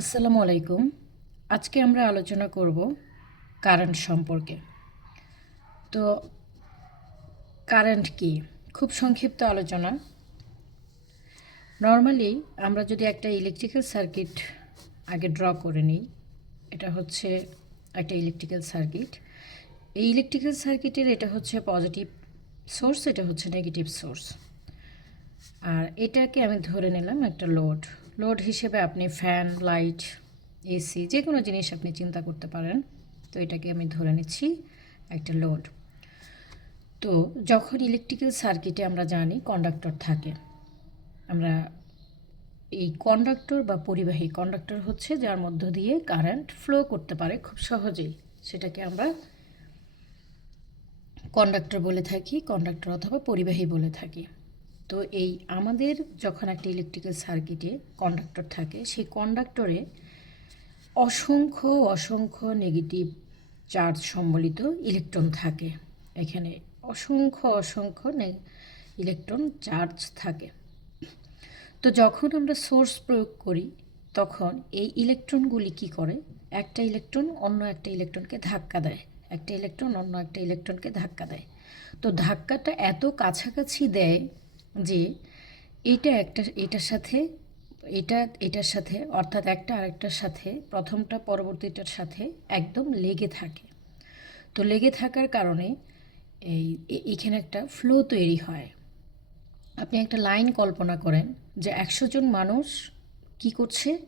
আসসালামু আলাইকুম। আজকে আমরা আলোচনা করব কারেন্ট সম্পর্কে। তো কারেন্ট কি? খুব সংক্ষিপ্ত আলোচনা। নর্মালি আমরা যদি একটা ইলেকট্রিক্যাল সার্কিট আগে ড্র করে নিই, এটা হচ্ছে একটা ইলেকট্রিক্যাল সার্কিট। এই ইলেকট্রিক্যাল সার্কিটের এটা হচ্ছে পজিটিভ সোর্স, এটা হচ্ছে নেগেটিভ সোর্স। আর এটাকে আমি ধরে নিলাম একটা লোড। লোড হিসেবে আপনি ফ্যান, লাইট, এসি যে কোনো জিনিস আপনি চিন্তা করতে পারেন। তো এটাকে আমি ধরে নিচ্ছি একটা লোড। তো যখন ইলেকট্রিক্যাল সার্কিটে আমরা জানি কন্ডাক্টর থাকে, আমরা এই কন্ডাক্টর বা পরিবাহী কন্ডাক্টর হচ্ছে যার মধ্য দিয়ে কারেন্ট ফ্লো করতে পারে খুব সহজেই। সেটাকে আমরা কন্ডাক্টর বলে থাকি, কন্ডাক্টর অথবা পরিবাহী বলে থাকি। তো এই আমাদের যখন একটা ইলেকট্রিক্যাল সার্কিটে কন্ডাক্টর থাকে, সেই কন্ডাক্টরে অসংখ্য অসংখ্য নেগেটিভ চার্জ সম্বলিত ইলেকট্রন থাকে। এখানে অসংখ্য অসংখ্য ইলেকট্রন চার্জ থাকে। তো যখন আমরা সোর্স প্রয়োগ করি, তখন এই ইলেকট্রনগুলি কি করে? একটা ইলেকট্রন অন্য একটা ইলেকট্রনকে ধাক্কা দেয়। একটা ইলেকট্রন অন্য একটা ইলেকট্রনকে ধাক্কা দেয়। তো ধাক্কাটা এত কাছাকাছি দেয় যে এটা একটা, এটার সাথে, এটা, এটার সাথে, অর্থাৎ একটা আরেকটার সাথে, প্রথমটা পরবর্তীটার সাথে একদম লেগে থাকে। তো লেগে থাকার কারণে এই এখানে একটা ফ্লো তৈরি হয়। আপনি একটা লাইন কল্পনা করেন যে একশো জন মানুষ কি করছে?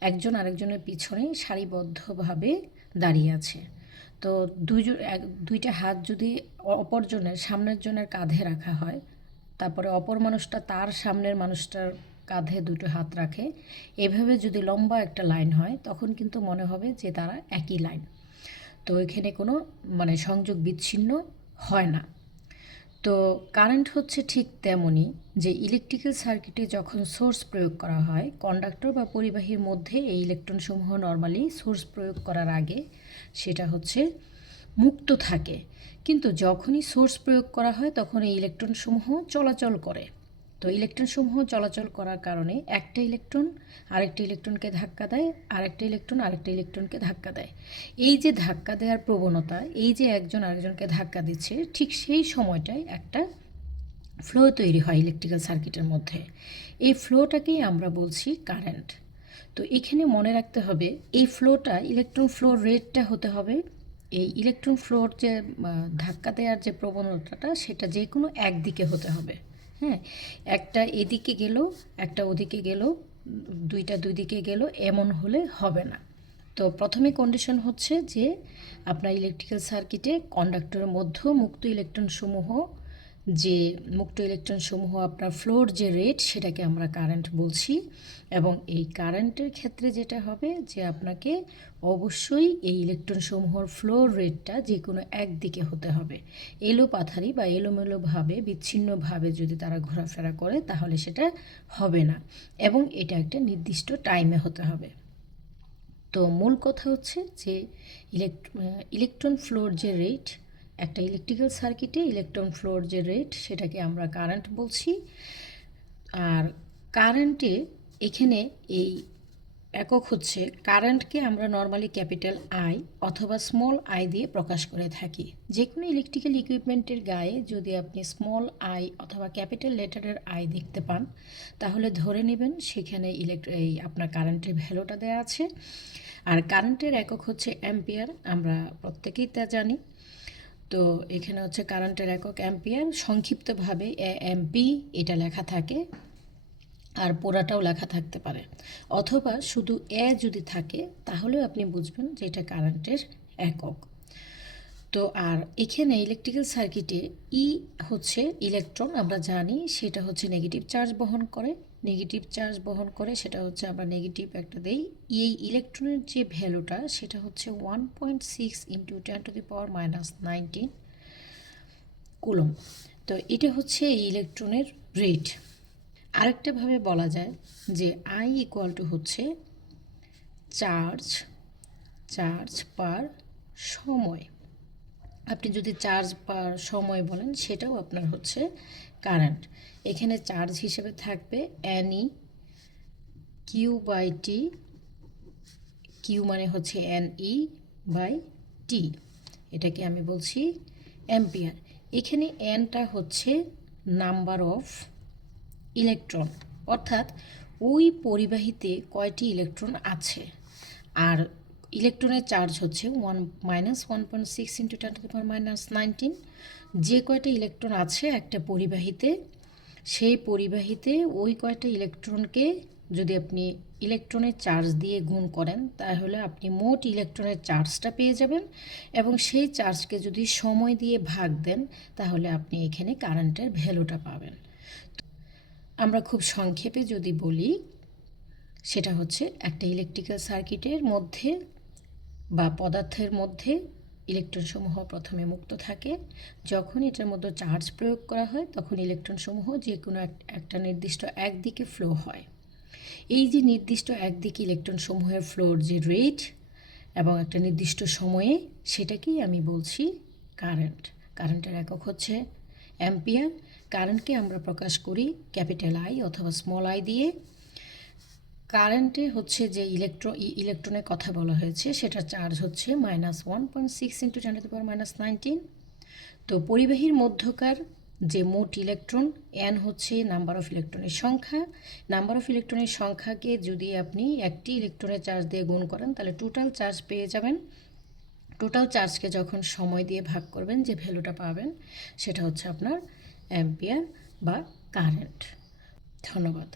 একজন আরেকজনের পিছনে সারিবদ্ধভাবে দাঁড়িয়ে আছে। তো দুইজন দুইটা হাত যদি অপরজনের সামনের জনের কাঁধে রাখা হয় তারপরে অপর মানুষটা তার সামনের মানুষটার কাঁধে দুটো হাত রাখে। এভাবে যদি লম্বা একটা লাইন হয়, তখন কিন্তু মনে হবে যে তারা একই লাইন। তো এখানে কোনো মানে সংযোগ বিচ্ছিন্ন হয় না। তো কারেন্ট হচ্ছে ঠিক তেমনই যে ইলেকট্রিক্যাল সার্কিটে যখন সোর্স প্রয়োগ করা হয়, কন্ডাক্টর বা পরিবাহীর মধ্যে এই ইলেকট্রনসমূহ নর্মালি সোর্স প্রয়োগ করার আগে সেটা হচ্ছে মুক্ত থাকে। কিন্তু যখনই সোর্স প্রয়োগ করা হয়, তখন এই ইলেকট্রনসমূহ চলাচল করে। তো ইলেকট্রনসমূহ চলাচল করার কারণে একটা ইলেকট্রন আরেকটা ইলেকট্রনকে ধাক্কা দেয়, আরেকটা ইলেকট্রন আরেকটা ইলেকট্রনকে ধাক্কা দেয়। এই যে ধাক্কা দেওয়ার প্রবণতা, এই যে একজন আরেকজনকে ধাক্কা দিচ্ছে, ঠিক সেই সময়টায় একটা ফ্লো তৈরি হয় ইলেকট্রিক্যাল সার্কিটের মধ্যে। এই ফ্লোটাকেই আমরা বলছি কারেন্ট। তো এখানে মনে রাখতে হবে, এই ফ্লোটা, ইলেকট্রন ফ্লো রেটটা হতে হবে এই ইলেকট্রন ফ্লোর যে ধাক্কা দেওয়ার যে প্রবণতাটা, সেটা যে কোনো একদিকে হতে হবে। হ্যাঁ একটা এদিকে গেল, একটা ওদিকে গেল, দুইটা দুই দিকে গেল, এমন হলে হবে না। তো প্রথমে কন্ডিশন হচ্ছে যে, আপনার ইলেকট্রিক্যাল সার্কিটে কন্ডাক্টরের মধ্যে মুক্ত ইলেকট্রনসমূহ যে মুক্ত ইলেকট্রন সমূহ আপনার ফ্লোর যে রেট সেটাকে আমরা কারেন্ট বলছি। এবং এই কারেন্টের ক্ষেত্রে যেটা হবে যে আপনাকে অবশ্যই এই ইলেকট্রন সমূহর ফ্লোর রেটটা যে কোনো একদিকে হতে হবে। এলো পাথারি বা এলোমেলোভাবে বিচ্ছিন্নভাবে যদি তারা ঘোরাফেরা করে, তাহলে সেটা হবে না। এবং এটা একটা নির্দিষ্ট টাইমে হতে হবে। তো মূল কথা হচ্ছে যে ইলেকট্রন ফ্লোর যে রেট একটা ইলেকট্রিক্যাল সার্কিটে ইলেকট্রন ফ্লোর যে রেট সেটাকে আমরা কারেন্ট বলছি। আর কারেন্টে এখানে এই একক হচ্ছে কারেন্টকে আমরা নর্মালি ক্যাপিটাল আই অথবা স্মল আই দিয়ে প্রকাশ করে থাকি। যে কোনো ইলেকট্রিক্যাল ইকুইপমেন্টের গায়ে যদি আপনি স্মল আই অথবা ক্যাপিটাল লেটারের আই দেখতে পান, তাহলে ধরে নেবেন সেখানে ইলেকট্র এই আপনার কারেন্টের ভ্যালুটা দেওয়া আছে। আর কারেন্টের একক হচ্ছে অ্যাম্পিয়ার আমরা প্রত্যেকেই তা জানি। তো এখানে হচ্ছে কারেন্টের একক অ্যাম্পিয়ার সংক্ষিপ্তভাবে এমপি এটা লেখা থাকে, আর পোড়াটাও লেখা থাকতে পারে। অথবা শুধু এ যদি থাকে, তাহলেও আপনি বুঝবেন যে এটা কারেন্টের একক। তো আর এখানে ইলেকট্রিক্যাল সার্কিটে ই হচ্ছে ইলেকট্রন আমরা জানি সেটা হচ্ছে নেগেটিভ চার্জ বহন করে। নেগেটিভ চার্জ বহন করে, সেটা হচ্ছে আমরা নেগেটিভ একটা দেই। এই ইলেকট্রনের যে ভ্যালুটা সেটা হচ্ছে one point six into ten to the power minus nineteen coulomb তো এটা হচ্ছে এই ইলেকট্রনের রেট আরেকটাভাবে বলা যায় যে আই ইকুয়াল টু হচ্ছে চার্জ চার্জ পার সময়। আপনি যদি চার্জ পার সময় বলেন, সেটাও আপনার হচ্ছে কারেন্ট। এখানে চার্জ হিসেবে থাকবে any Q by T Q মানে হচ্ছে এন ই বাই টি এটাকে আমি বলছি অ্যাম্পিয়ার। এখানে এনটা হচ্ছে নাম্বার অফ ইলেকট্রন অর্থাৎ ওই পরিবাহীতে কয়টি ইলেকট্রন আছে? আর ইলেকট্রনের চার্জ হচ্ছে one minus one point six into ten to power minus nineteen. যে কয়টা ইলেকট্রন আছে একটা পরিবাহিতে, সেই পরিবাহিতে ওই কয়টা ইলেকট্রনকে যদি আপনি ইলেকট্রনের চার্জ দিয়ে গুণ করেন, তাহলে আপনি মোট ইলেকট্রনের চার্জটা পেয়ে যাবেন এবং সেই চার্জকে যদি সময় দিয়ে ভাগ দেন, তাহলে আপনি এখানে কারেন্টের ভ্যালুটা পাবেন। আমরা খুব সংক্ষেপে যদি বলি, সেটা হচ্ছে একটা ইলেকট্রিক্যাল সার্কিটের মধ্যে বা পদার্থের মধ্যে ইলেকট্রনসমূহ প্রথমে মুক্ত থাকে। যখন এটার মধ্যে চার্জ প্রয়োগ করা হয়, তখন ইলেকট্রনসমূহ যে কোনো এক- একটা নির্দিষ্ট একদিকে ফ্লো হয়। এই যে নির্দিষ্ট একদিকে ইলেকট্রনসমূহের ফ্লোর যে রেট এবং একটা নির্দিষ্ট সময়ে সেটাকেই আমি বলছি কারেন্ট কারেন্টের একক হচ্ছে অ্যাম্পিয়ার কারেন্টকে আমরা প্রকাশ করি ক্যাপিটাল আই অথবা স্মল আই দিয়ে। কারেন্টে হচ্ছে যে ইলেকট্রো ইলেকট্রনের কথা বলা হয়েছে, সেটা চার্জ হচ্ছে minus one point six into ten to power minus nineteen তো পরিবাহীর মধ্যকার যে মোট ইলেকট্রন এন হচ্ছে নাম্বার অফ ইলেকট্রনের সংখ্যা। নাম্বার অফ ইলেকট্রনের সংখ্যাকে যদি আপনি একটি ইলেকট্রনের চার্জ দিয়ে গুণ করেন, তাহলে টোটাল চার্জ পেয়ে যাবেন। টোটাল চার্জকে যখন সময় দিয়ে ভাগ করবেন, যে ভ্যালুটা পাবেন, সেটা হচ্ছে আপনার অ্যাম্পিয়ার বা কারেন্ট। ধন্যবাদ।